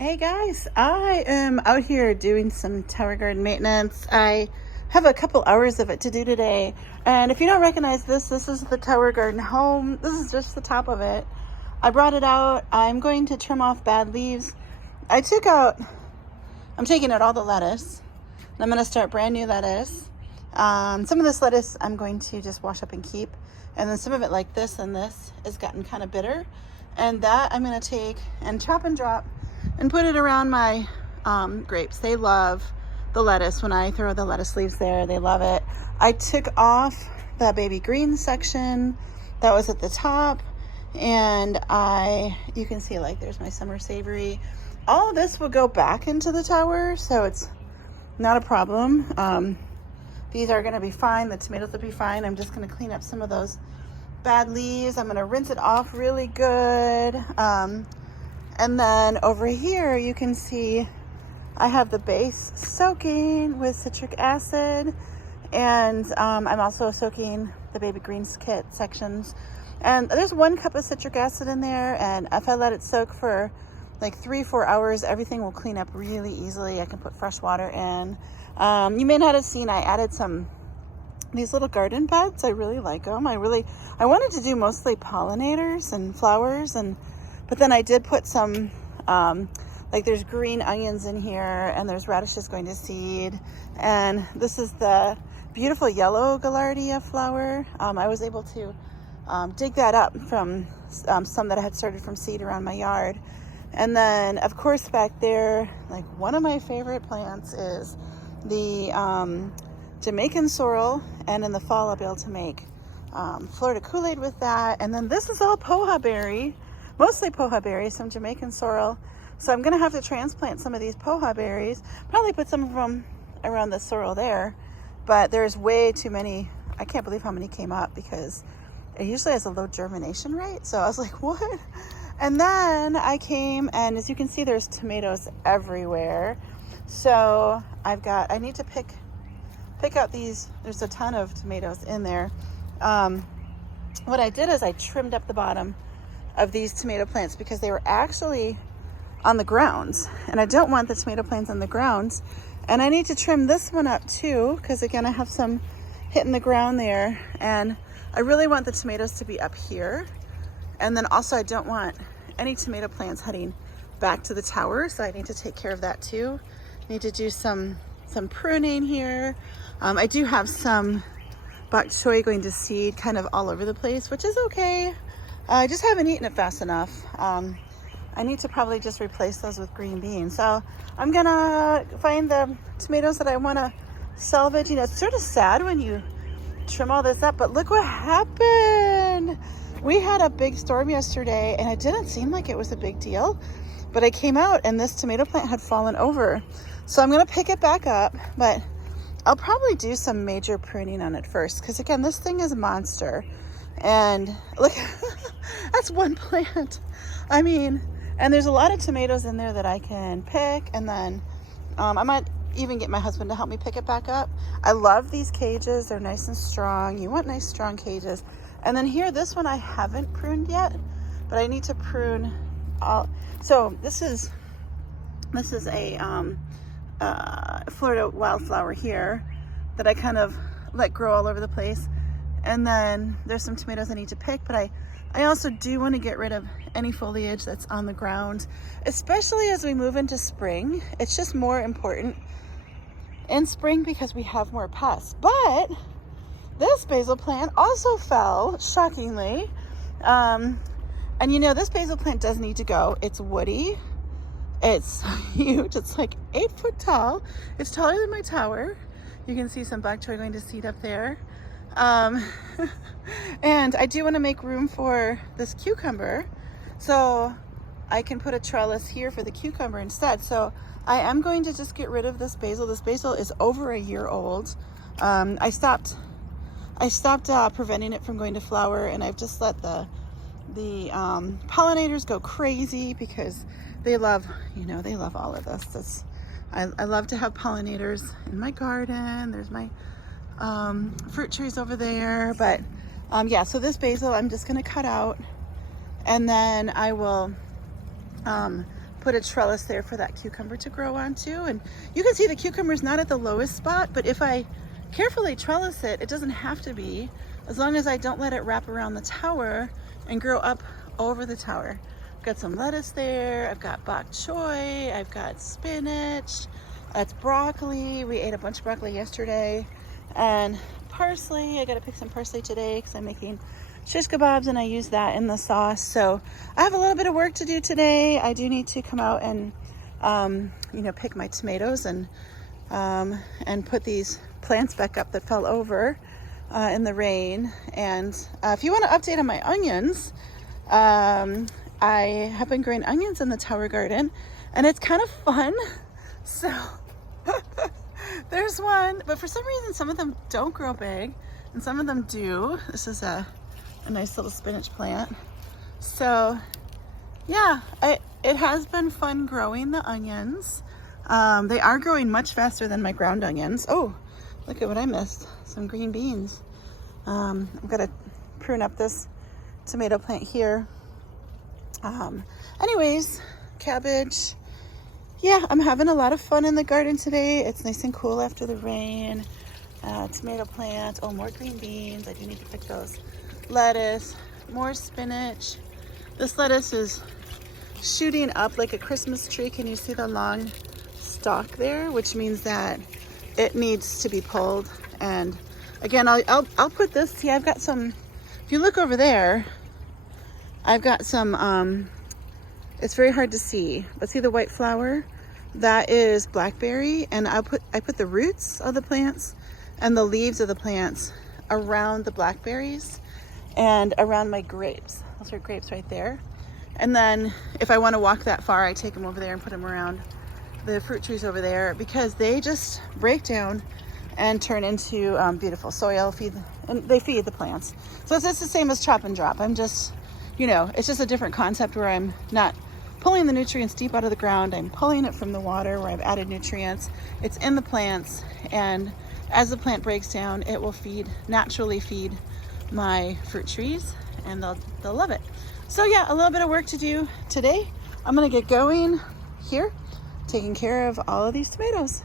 Hey guys, I am out here doing some tower garden maintenance. I have a couple hours of it to do today. And if you don't recognize this is the tower garden home. This is just the top of it. I brought it out. I'm going to trim off bad leaves. I'm taking out all the lettuce. And I'm going to start brand new lettuce. Some of this lettuce I'm going to just wash up and keep. And then some of it like this and this has gotten kind of bitter. And that I'm going to take and chop and drop and put it around my grapes. They love the lettuce. When I throw the lettuce leaves there, they love it. I took off the baby green section that was at the top, and you can see like there's my summer savory. All of this will go back into the tower, so it's not a problem. These are going to be fine. The tomatoes will be fine. I'm just going to clean up some of those bad leaves. I'm going to rinse it off really good. And then over here, you can see I have the base soaking with citric acid, and I'm also soaking the baby greens kit sections. And there's 1 cup of citric acid in there, and if I let it soak for like 3-4 hours, everything will clean up really easily. I can put fresh water in. You may not have seen, I added these little garden beds. I really like them. I wanted to do mostly pollinators and flowers, but then I did put some, like there's green onions in here, and there's radishes going to seed. And this is the beautiful yellow gaillardia flower. I was able to dig that up from some that I had started from seed around my yard. And then, of course, back there, like one of my favorite plants is the Jamaican sorrel. And in the fall, I'll be able to make Florida Kool-Aid with that. And then this is all poha berry. Mostly poha berries, some Jamaican sorrel. So I'm going to have to transplant some of these poha berries. Probably put some of them around the sorrel there. But there's way too many. I can't believe how many came up because it usually has a low germination rate. So I was like, what? And then I came, and as you can see, there's tomatoes everywhere. So I need to pick out these. There's a ton of tomatoes in there. What I did is I trimmed up the bottom of these tomato plants because they were actually on the grounds, and I don't want the tomato plants on the grounds. And I need to trim this one up too, because again, I have some hitting the ground there, and I really want the tomatoes to be up here. And then also I don't want any tomato plants heading back to the tower, so I need to take care of that too. Need to do some pruning here. I do have some bok choy going to seed kind of all over the place, which is okay. I just haven't eaten it fast enough. I need to probably just replace those with green beans. So I'm gonna find the tomatoes that I wanna salvage. You know, it's sort of sad when you trim all this up, but look what happened. We had a big storm yesterday, and it didn't seem like it was a big deal, but I came out and this tomato plant had fallen over. So I'm gonna pick it back up, but I'll probably do some major pruning on it first, because again, this thing is a monster. And look, that's one plant. I mean, and there's a lot of tomatoes in there that I can pick, and then I might even get my husband to help me pick it back up. I love these cages. They're nice and strong. You want nice strong cages. And then here, this one I haven't pruned yet, but I need to prune all. So this is a Florida wildflower here that I kind of let grow all over the place. And then there's some tomatoes I need to pick, but I also do want to get rid of any foliage that's on the ground, especially as we move into spring. It's just more important in spring because we have more pests. But this basil plant also fell, shockingly. And you know, this basil plant does need to go. It's woody. It's huge. It's like 8 foot tall. It's taller than my tower. You can see some bok choy going to seed up there. And I do want to make room for this cucumber, so I can put a trellis here for the cucumber instead. So I am going to just get rid of this basil. This basil is over a year old. I stopped preventing it from going to flower, and I've just let the pollinators go crazy because they love all of this. I love to have pollinators in my garden. There's my fruit trees over there, but yeah, so this basil I'm just going to cut out, and then I will put a trellis there for that cucumber to grow onto. And you can see the cucumber is not at the lowest spot, but if I carefully trellis it, it doesn't have to be, as long as I don't let it wrap around the tower and grow up over the tower. I've got some lettuce there, I've got bok choy, I've got spinach, that's broccoli. We ate a bunch of broccoli yesterday, and parsley. I gotta pick some parsley today because I'm making shish kebabs and I use that in the sauce. So I have a little bit of work to do today. I do need to come out and pick my tomatoes and put these plants back up that fell over in the rain. And if you want to update on my onions, I have been growing onions in the tower garden, and it's kind of fun. So there's one, but for some reason some of them don't grow big and some of them do. This is a nice little spinach plant. So yeah, it has been fun growing the onions. They are growing much faster than my ground onions. Oh, look at what I missed, some green beans. I'm gonna prune up this tomato plant here. Anyways, cabbage. Yeah, I'm having a lot of fun in the garden today. It's nice and cool after the rain. Tomato plants. Oh, more green beans. I do need to pick those. Lettuce, more spinach. This lettuce is shooting up like a Christmas tree. Can you see the long stalk there? Which means that it needs to be pulled. And again, I'll put this. See, I've got some. If you look over there, I've got some. It's very hard to see, but see the white flower? That is blackberry, and I put the roots of the plants and the leaves of the plants around the blackberries and around my grapes. Those are grapes right there. And then if I want to walk that far, I take them over there and put them around the fruit trees over there, because they just break down and turn into beautiful soil, and they feed the plants. So it's the same as chop and drop. I'm just, it's just a different concept where I'm not pulling the nutrients deep out of the ground. I'm pulling it from the water where I've added nutrients. It's in the plants, and as the plant breaks down, it will naturally feed my fruit trees, and they'll love it. So yeah, a little bit of work to do today. I'm gonna get going here, taking care of all of these tomatoes.